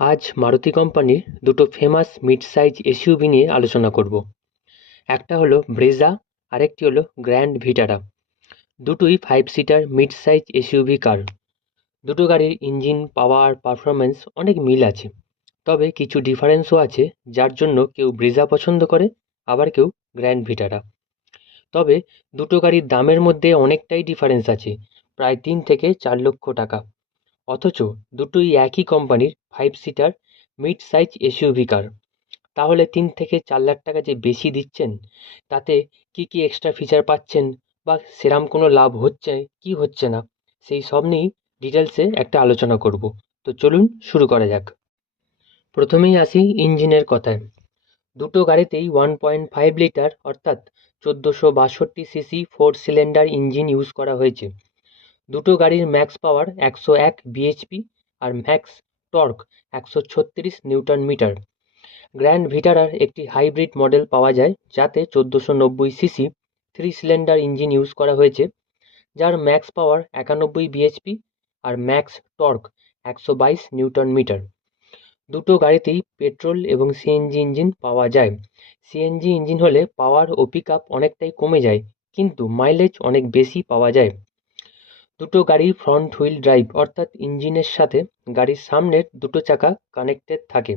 আজ মারুতি কোম্পানির দুটো ফেমাস মিড সাইজ এসইউভি নিয়ে আলোচনা করব। একটা হলো ব্রেজা আরেকটি হলো গ্র্যান্ড ভিটারা দুটোই five seater mid size SUV car দুটো গাড়ির ইঞ্জিন পাওয়ার পারফরম্যান্স অনেক মিল আছে। তবে কিছু ডিফারেন্সও আছে, যার জন্য কেউ ব্রেজা পছন্দ করে, আবার কেউ গ্র্যান্ড ভিটারা তবে দুটো গাড়ির দামের মধ্যে অনেকটাই ডিফারেন্স আছে, প্রায় তিন থেকে চার লক্ষ টাকা। অথচ দুটোই একই কোম্পানির five seater mid size SUV car তাহলে তিন থেকে চার লাখ টাকা যে বেশি দিচ্ছেন, তাতে কী কী এক্সট্রা ফিচার পাচ্ছেন বা সেরম কোনো লাভ হচ্ছে কি হচ্ছে না, সেই সব নিয়েই ডিটেলসে একটা আলোচনা করব। তো চলুন শুরু করা যাক। প্রথমেই আসি ইঞ্জিনের কথায়। দুটো গাড়িতেই ওয়ান পয়েন্ট ফাইভ লিটার অর্থাৎ চোদ্দোশো বাষট্টি CC four cylinder engine use করা হয়েছে। দুটো গাড়ির ম্যাক্স পাওয়ার একশো এক বিএইচপি আর ম্যাক্স টর্ক একশো ছত্রিশ নিউটন মিটার। গ্র্যান্ড ভিটারার একটি হাইব্রিড মডেল পাওয়া যায়, যাতে চোদ্দোশো নব্বই CC three cylinder engine use করা হয়েছে, যার ম্যাক্স পাওয়ার একানব্বই বিএইচপি আর ম্যাক্স টর্ক একশো বাইশ নিউটন মিটার। দুটো গাড়িতেই পেট্রোল এবং সিএনজি ইঞ্জিন পাওয়া যায়। সিএনজি ইঞ্জিন হলে পাওয়ার ও পিক আপ অনেকটাই কমে যায়, কিন্তু মাইলেজ অনেক বেশি পাওয়া যায়। দুটো গাড়ি ফ্রন্ট হুইল ড্রাইভ অর্থাৎ ইঞ্জিনের সাথে গাড়ির সামনের দুটো চাকা কানেক্টেড থাকে।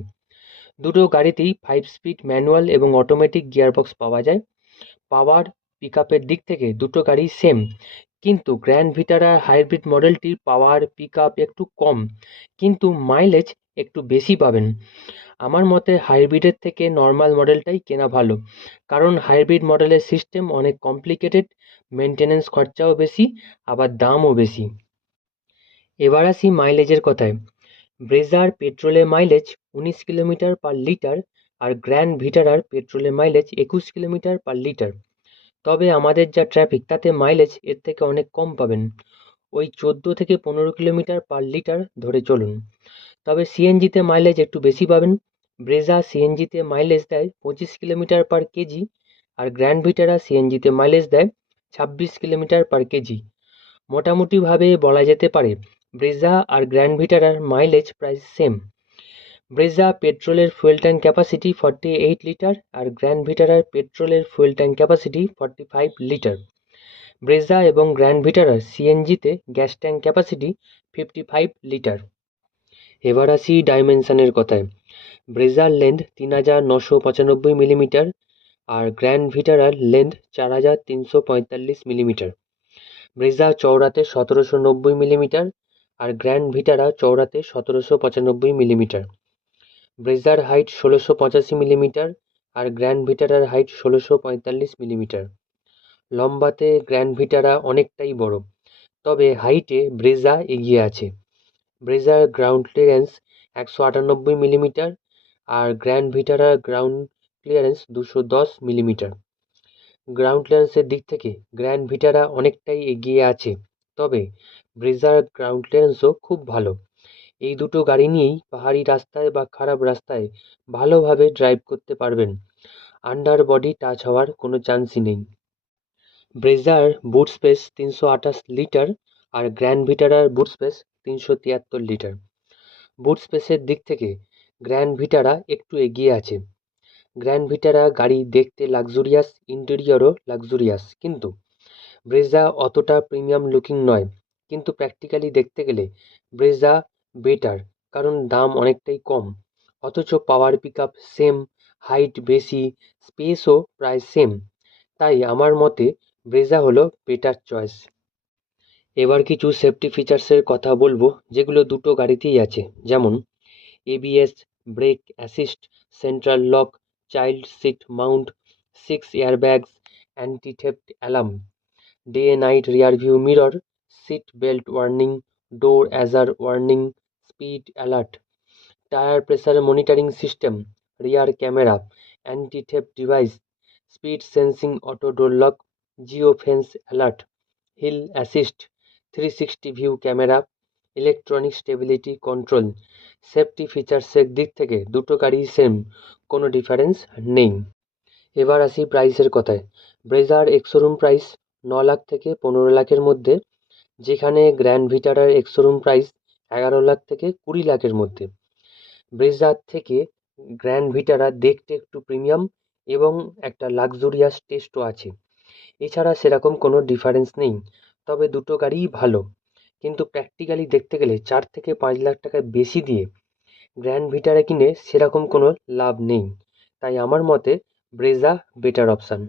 দুটো গাড়িতেই ফাইভ স্পিড ম্যানুয়াল এবং অটোমেটিক গিয়ারবক্স পাওয়া যায়। পাওয়ার পিক দিক থেকে দুটো গাড়ি সেম কিন্তু গ্র্যান্ড ভিটারা হাইব্রিড মডেলটির পাওয়ার পিক আপ একটু কম, কিন্তু মাইলেজ একটু বেশি পাবেন। আমার মতে হাইব্রিডের থেকে নর্মাল মডেলটাই কেনা ভালো। কারণ হাইব্রিড মডেলের সিস্টেম অনেক কমপ্লিকেটেড মেনটেন্যান্স খরচাও বেশি, আবার দামও বেশি। এবার আসি মাইলেজের কথায়। ব্রেজার পেট্রোলের মাইলেজ উনিশ কিলোমিটার পার লিটার আর গ্র্যান্ড ভিটারার পেট্রোলের মাইলেজ একুশ কিলোমিটার পার লিটার। তবে আমাদের যা ট্রাফিক, তাতে মাইলেজ এর থেকে অনেক কম পাবেন। ওই চোদ্দ থেকে পনেরো কিলোমিটার পার লিটার ধরে চলুন। তবে সিএনজিতে মাইলেজ একটু বেশি পাবেন ব্রেজা সিএনজিতে মাইলেজ দেয় পঁচিশ কিলোমিটার পার কেজি আর গ্র্যান্ড ভিটারা সিএনজিতে মাইলেজ দেয় ছাব্বিশ কিলোমিটার পার কেজি। মোটামুটিভাবে বলা যেতে পারে ব্রেজা আর গ্র্যান্ড ভিটারার মাইলেজ প্রায় সেম ব্রেজা পেট্রোলের fuel tank capacity forty eight litre আর গ্র্যান্ড ভিটারার পেট্রোলের fuel tank capacity forty five litre Brezza এবং গ্র্যান্ড ভিটারার সিএনজিতে gas tank capacity fifty five litre এবার আসি ডাইমেনশনের কথায়। ব্রেজার লেন্থ তিন হাজার নশো পঁচানব্বই মিলিমিটার আর গ্র্যান্ড ভিটারার লেন্থ চার হাজার তিনশো পঁয়তাল্লিশ মিলিমিটার ব্রেজা চওড়াতে সতেরোশো নব্বই মিলিমিটার আর গ্র্যান্ড ভিটারা চওড়াতে সতেরোশো পঁচানব্বই মিলিমিটার ব্রেজার হাইট ষোলোশো পঁচাশি মিলিমিটার আর গ্র্যান্ড ভিটারার হাইট ষোলোশো পঁয়তাল্লিশ মিলিমিটার লম্বাতে গ্র্যান্ড ভিটারা অনেকটাই বড়, তবে হাইটে ব্রেজা এগিয়ে আছে। ব্রেজার গ্রাউন্ড ক্লিয়ারেন্স একশো আটানব্বই মিলিমিটার আর গ্র্যান্ড ভিটারার গ্রাউন্ড ক্লিয়ারেন্স দুশো দশ মিলিমিটার গ্রাউন্ড ক্লিয়ারেন্সের দিক থেকে গ্র্যান্ড ভিটারা অনেকটাই এগিয়ে আছে, তবে ব্রেজার গ্রাউন্ড ক্লিয়ারেন্সও খুব ভালো। এই দুটো গাড়ি নিয়েই পাহাড়ি রাস্তায় বা খারাপ রাস্তায় ভালোভাবে ড্রাইভ করতে পারবেন। আন্ডার বডি টাচ হওয়ার কোনো চান্সই নেই। ব্রেজার বুট স্পেস তিনশো আঠাশ লিটার আর গ্র্যান্ড ভিটারার বুট স্পেস তিনশো তিয়াত্তর লিটার বুট স্পেসের দিক থেকে গ্র্যান্ড ভিটারা একটু এগিয়ে আছে। গ্র্যান্ড ভিটারা গাড়ি দেখতে লাক্সুরিয়াস ইন্টেরিয়রও লাক্সুরিয়াস কিন্তু ব্রেজা অতটা প্রিমিয়াম লুকিং নয়। কিন্তু প্র্যাকটিক্যালি দেখতে গেলে ব্রেজা বেটার কারণ দাম অনেকটাই কম। অথচ power pick up same height বেশি স্পেসও প্রায় সেম তাই আমার মতে ব্রেজা হলো বেটার চয়েস এবার কিছু সেফটি ফিচার্সের কথা বলব, যেগুলো দুটো গাড়িতেই আছে। যেমন ABS brake assist central lock child seat mount six airbags anti theft alarm day night rear view mirror seat belt warning door ajar warning speed alert tyre pressure monitoring system rear camera anti theft device speed sensing auto door lock geo fence alert hill assist three sixty view camera electronic stability control safety ফিচার্সের দিক থেকে দুটো গাড়ি same কোনো difference নেই। এবার আসি প্রাইসের কথায়। ব্রেজার এক্সোরুম প্রাইস ন লাখ থেকে পনেরো লাখের মধ্যে, যেখানে গ্র্যান্ড ভিটারার এক্সোরুম প্রাইস এগারো লাখ থেকে কুড়ি লাখের মধ্যে। ব্রেজার থেকে গ্র্যান্ড ভিটারা দেখতে একটু প্রিমিয়াম এবং একটা লাক্সুরিয়াস টেস্টও আছে। এছাড়া সেরকম কোনো ডিফারেন্স নেই। তবে দুটো গাড়িই ভালো। কিন্তু প্র্যাকটিক্যালি দেখতে গেলে চার থেকে পাঁচ লাখ টাকা বেশি দিয়ে গ্র্যান্ড ভিটারা কিনে সেরকম কোনো লাভ নেই। তাই আমার মতে ব্রেজা বেটার অপশান